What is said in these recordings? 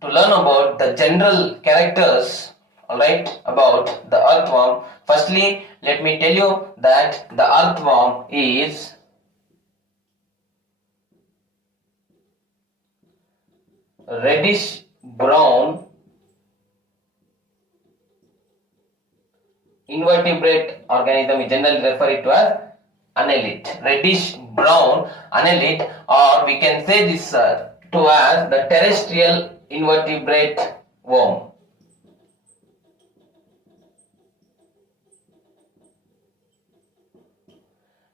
to learn about the general characters, alright, about the earthworm. Firstly, let me tell you that the earthworm is reddish brown invertebrate organism. We generally refer it to as annelid. Reddish brown annelid, or we can say this to as the terrestrial invertebrate worm.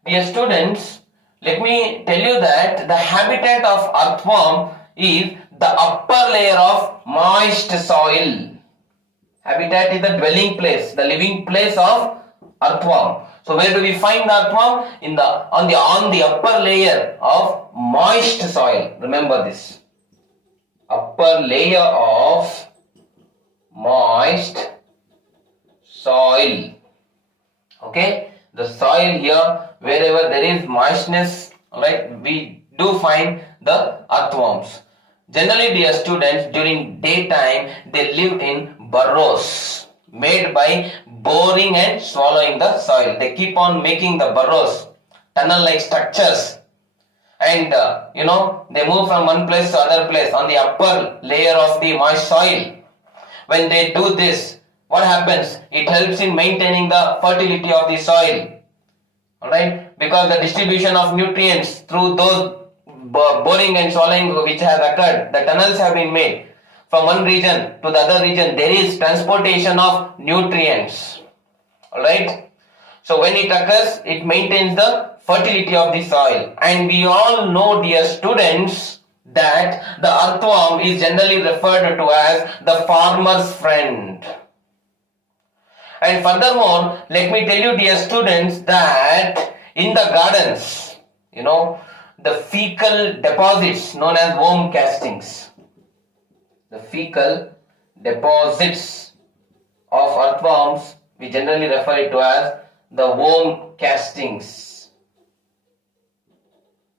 Dear students, let me tell you that the habitat of earthworm is the upper layer of moist soil. Habitat is the dwelling place, the living place of earthworm. So where do we find the earthworm? On the upper layer of moist soil. Remember this. Upper layer of moist soil. Okay, the soil here, wherever there is moistness, right, we do find the earthworms. Generally, dear students, during daytime they live in burrows made by boring and swallowing the soil. They keep on making the burrows, tunnel-like structures, and they move from one place to other place on the upper layer of the moist soil. When they do this, what happens? It helps in maintaining the fertility of the soil. Alright, because the distribution of nutrients through those boring and swallowing which has occurred, the tunnels have been made from one region to the other region. There is transportation of nutrients. Alright, so when it occurs, it maintains the fertility of the soil. And we all know, dear students, that the earthworm is generally referred to as the farmer's friend. And furthermore, let me tell you, dear students, that in the gardens, the fecal deposits known as worm castings. The fecal deposits of earthworms, we generally refer it to as the worm castings.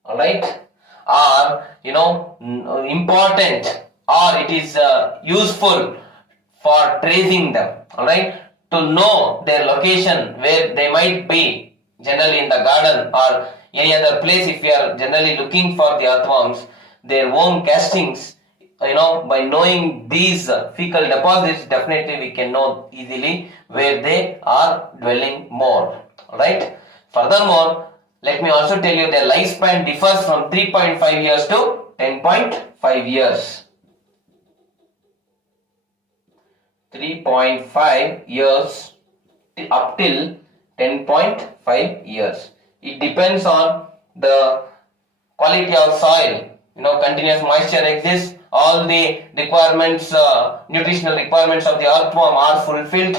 Alright, are important, or it is useful for tracing them. Alright, to know their location, where they might be, generally in the garden or any other place. If we are generally looking for the earthworms, their worm castings, by knowing these fecal deposits, definitely we can know easily where they are dwelling more. Alright. Furthermore, let me also tell you their lifespan differs from 3.5 years to 10.5 years. 3.5 years up till 10.5 years. It depends on the quality of soil. Continuous moisture exists. All the requirements, nutritional requirements of the earthworm are fulfilled.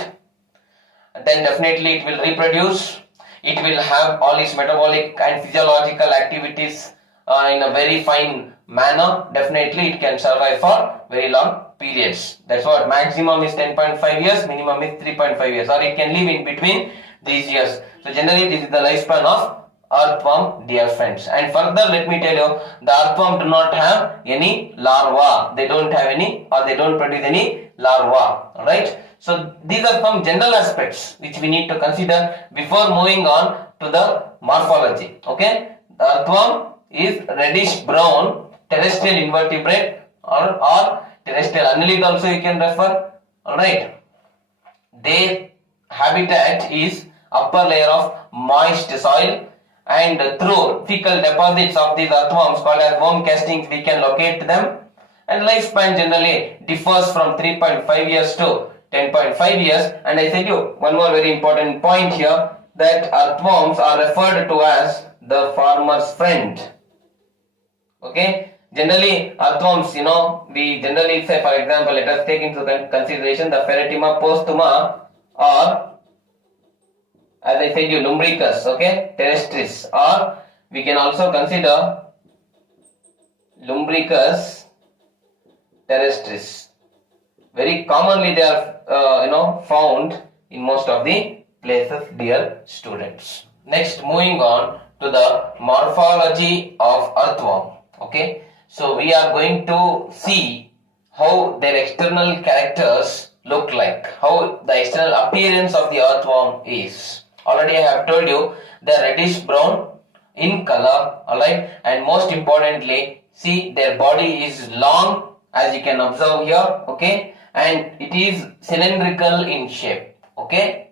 Then definitely it will reproduce. It will have all its metabolic and physiological activities in a very fine manner. Definitely it can survive for very long periods. That's what maximum is 10.5 years, minimum is 3.5 years, or it can live in between these years. So generally this is the lifespan of earthworm, dear friends. And further, let me tell you, the earthworm do not have any larva. They don't have any, or they don't produce any larva. Alright. So these are some general aspects which we need to consider before moving on to the morphology. Okay. The earthworm is reddish brown terrestrial invertebrate, or terrestrial annelid also you can refer. Alright. Their habitat is upper layer of moist soil, and through fecal deposits of these earthworms called as worm castings we can locate them. And lifespan generally differs from 3.5 years to 10.5 years. And I tell you one more very important point here, that earthworms are referred to as the farmer's friend. Okay, generally earthworms, we generally say, for example, let us take into consideration the Pheretima postuma, or as I said you, Lumbricus, okay, terrestris, or we can also consider Lumbricus terrestris. Very commonly they are found in most of the places, dear students. Next, moving on to the morphology of earthworm. Okay, so we are going to see how their external characters look like, how the external appearance of the earthworm is. Already I have told you they are reddish brown in color, alright, and most importantly, see their body is long as you can observe here, okay, and it is cylindrical in shape, okay,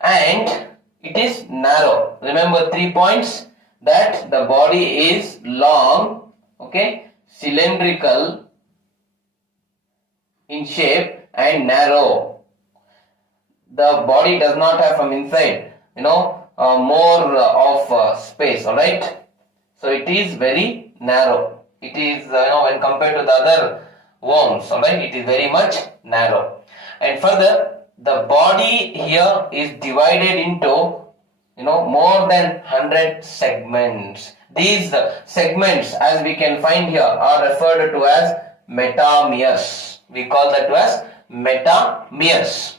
and it is narrow. Remember 3 points, that the body is long, okay, cylindrical in shape and narrow. The body does not have from inside, more of space, alright. So it is very narrow. It is, when compared to the other worms, alright, it is very much narrow. And further, the body here is divided into, more than 100 segments. These segments, as we can find here, are referred to as metameres. We call that as metameres.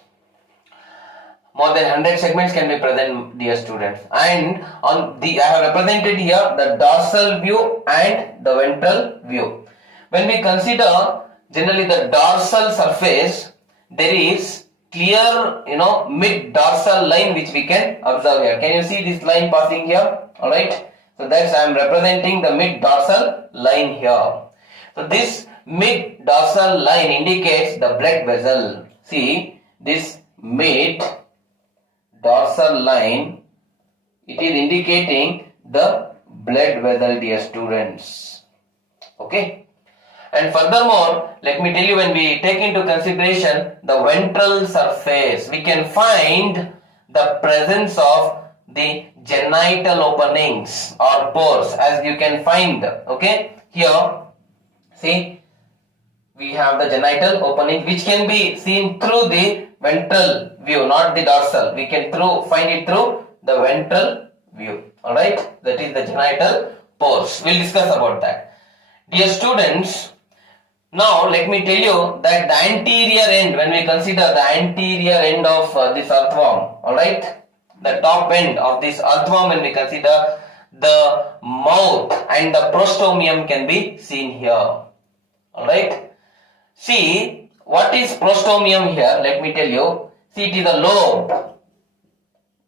More than 100 segments can be present, dear students. And I have represented here the dorsal view and the ventral view. When we consider generally the dorsal surface, there is clear, mid-dorsal line which we can observe here. Can you see this line passing here? Alright. So that's I am representing the mid-dorsal line here. So this mid-dorsal line indicates the blood vessel. See, this mid-dorsal line, it is indicating the blood vessel, dear students. Okay. And furthermore, let me tell you, when we take into consideration the ventral surface, we can find the presence of the genital openings or pores, as you can find, okay, here, see, we have the genital opening which can be seen through the ventral view, not the dorsal. We can find it through the ventral view, alright, that is the genital pores. We'll discuss about that. Dear students, now let me tell you that the anterior end, when we consider the anterior end of this earthworm, alright, the top end of this earthworm, when we consider the mouth and the prostomium can be seen here, alright. See, what is prostomium here? Let me tell you. See, it is a lobe.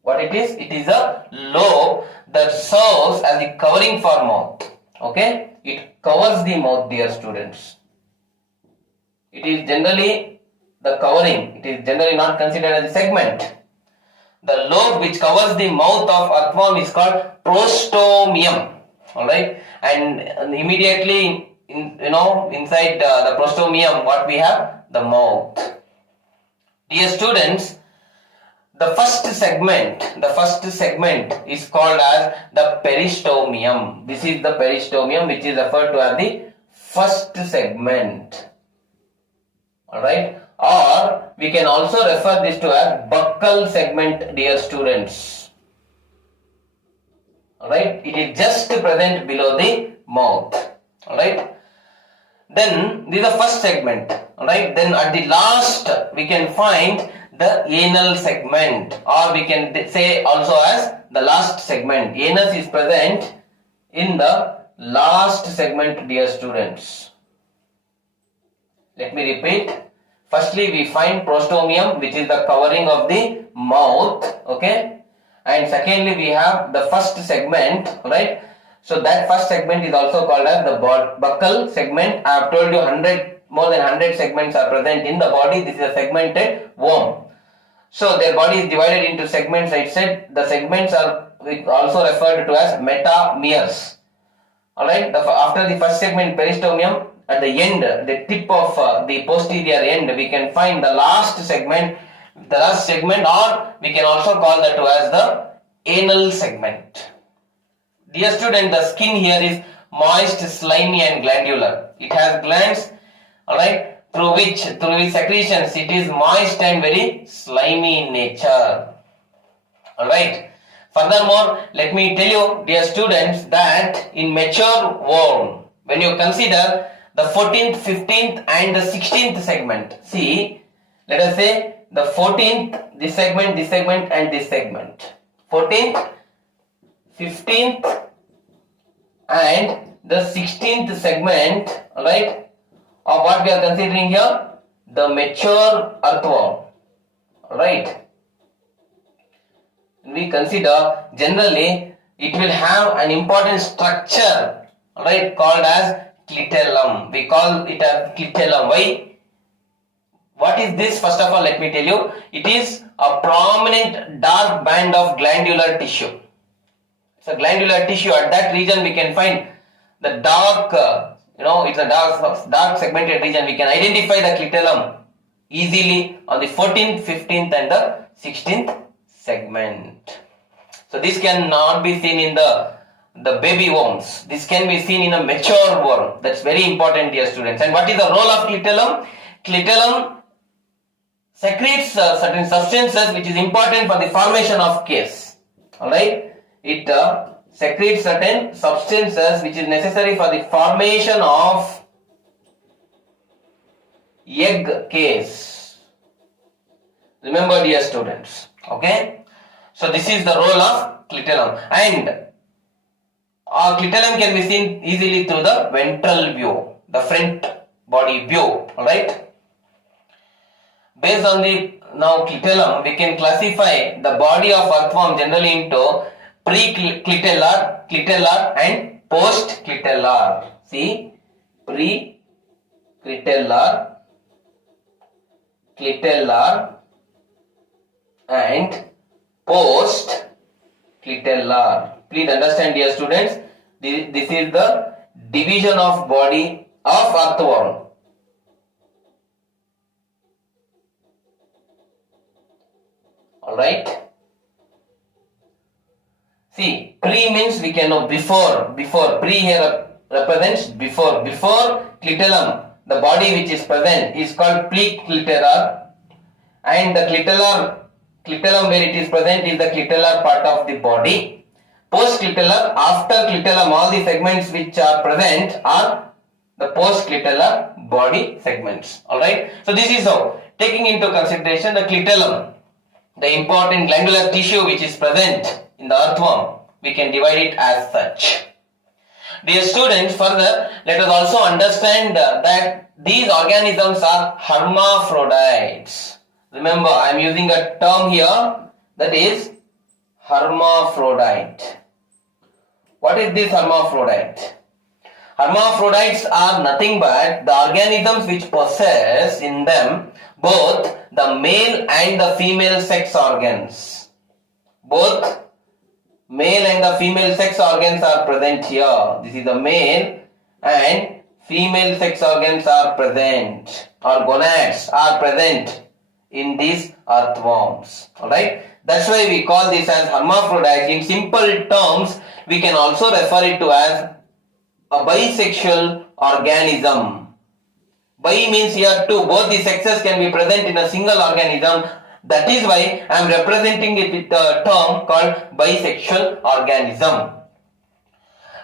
What it is? It is a lobe that serves as the covering for mouth, okay. It covers the mouth, dear students. It is generally the covering. It is generally not considered as a segment. The lobe which covers the mouth of earthworm is called prostomium. Alright. And immediately, inside the prostomium, what we have? The mouth. Dear students, the first segment is called as the peristomium. This is the peristomium, which is referred to as the first segment. Alright, or we can also refer this to as buccal segment, dear students. Alright, it is just present below the mouth. Alright, then this is the first segment. Alright, then at the last we can find the anal segment, or we can say also as the last segment. Anus is present in the last segment, dear students. Let me repeat. Firstly, we find prostomium, which is the covering of the mouth, okay, and secondly we have the first segment, right. So that first segment is also called as the buccal segment. I have told you more than 100 segments are present in the body. This is a segmented worm. So their body is divided into segments. I said the segments are also referred to as metameres. Alright, after the first segment, peristomium, at the end, the tip of the posterior end, we can find the last segment, or we can also call that as the anal segment. Dear student, the skin here is moist, slimy and glandular. It has glands, alright, through which secretions it is moist and very slimy in nature. Alright. Furthermore, let me tell you, dear students, that in mature worm, when you consider the 14th, 15th and the 16th segment, see, let us say the 14th, this segment and this segment. 14th, 15th and the 16th segment, alright, of what we are considering here? The mature earthworm. Right? We consider generally it will have an important structure, right, called as clitellum. We call it as clitellum. Why? What is this? First of all, let me tell you. It is a prominent dark band of glandular tissue. So glandular tissue, at that region we can find the dark, it's a dark segmented region. We can identify the clitellum easily on the 14th, 15th and the 16th segment. So this cannot be seen in the baby worms. This can be seen in a mature worm. That's very important, dear students. And what is the role of clitellum? Clitellum secretes certain substances which is important for the formation of case. Alright? It secretes certain substances which is necessary for the formation of egg case. Remember, dear students. Okay? So this is the role of clitellum. And clitellum can be seen easily through the ventral view, the front body view. Alright? Based on the clitellum, we can classify the body of earthworm generally into pre-clitellar, clitellar and post-clitellar. See, pre-clitellar, clitellar and post-clitellar. Please understand, dear students, this is the division of body of earthworm. Alright. See, pre means we can know before. Pre here represents before. Before clitellum, the body which is present is called pre-clitellar, and the clitellum where it is present is the clitellar part of the body. Post-clitellar, after clitellum, all the segments which are present are the post-clitellar body segments. Alright. So this is how, taking into consideration the clitellum, the important glandular tissue which is present in the earthworm, we can divide it as such. Dear students, further, let us also understand that these organisms are hermaphrodites. Remember, I am using a term here that is hermaphrodite. What is this hermaphrodite? Hermaphrodites are nothing but the organisms which possess in them both the male and the female sex organs. Both male and the female sex organs are present here. This is the male and female sex organs are present, or gonads are present in these earthworms. Alright? That's why we call this as hermaphrodites. In simple terms, we can also refer it to as a bisexual organism. Bi means here two, both the sexes can be present in a single organism. That is why I am representing it with a term called bisexual organism.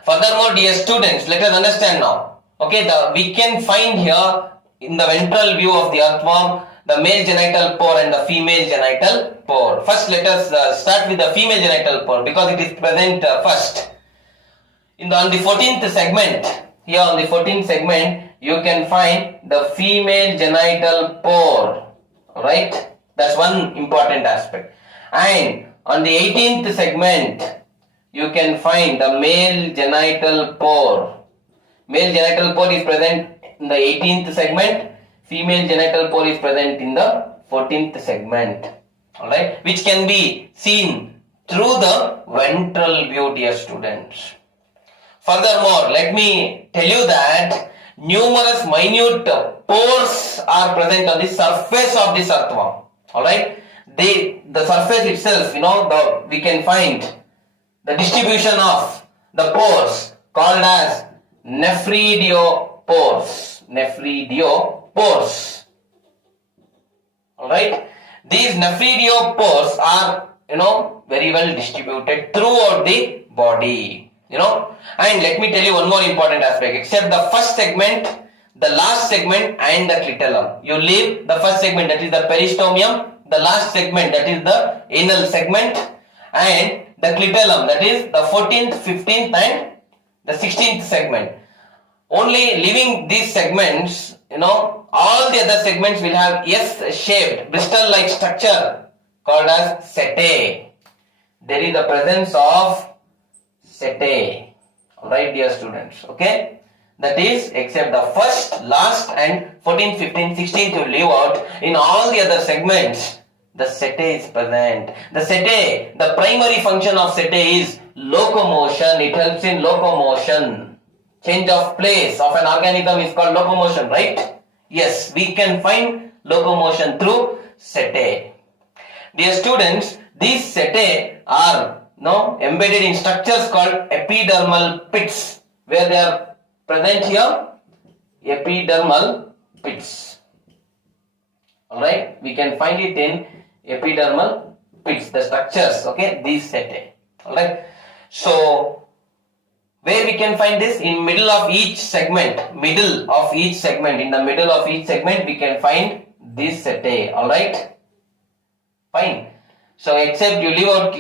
Furthermore, dear students, let us understand now. Okay, we can find here in the ventral view of the earthworm the male genital pore and the female genital pore. First, let us start with the female genital pore because it is present first. On the 14th segment, here on the 14th segment, you can find the female genital pore. Alright? That's one important aspect. And on the 18th segment, you can find the male genital pore. Male genital pore is present in the 18th segment. Female genital pore is present in the 14th segment. Alright? Which can be seen through the ventral view, dear students. Furthermore, let me tell you that numerous minute pores are present on the surface of this earthworm. Alright? The surface itself, we can find the distribution of the pores called as nephrediopores. Nephrediopores. Alright? These nephrediopores are, very well distributed throughout the body. And let me tell you one more important aspect. Except the first segment, the last segment and the clitellum. You leave the first segment, that is the peristomium, the last segment, that is the anal segment, and the clitellum, that is the 14th, 15th and the 16th segment. Only leaving these segments, all the other segments will have S-shaped Bristol-like structure called as setae. There is the presence of setae. Alright, dear students. Okay. That is, except the first, last and 14th, 15th, 16th you leave out. In all the other segments, the setae is present. The setae, the primary function of setae is locomotion. It helps in locomotion. Change of place of an organism is called locomotion, right? Yes, we can find locomotion through setae. Dear students, these setae are embedded in structures called epidermal pits. Where they are present here, epidermal pits. Alright, we can find it in epidermal pits, the structures, okay, these setae. Alright, so where we can find this? In middle of each segment, in the middle of each segment we can find this setae. Alright, fine. So except you leave out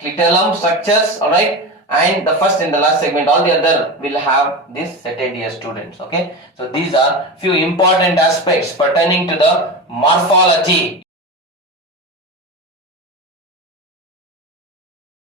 clitellum structures, alright, and the first and the last segment, all the other will have this setae, dear students. Okay, so these are few important aspects pertaining to the morphology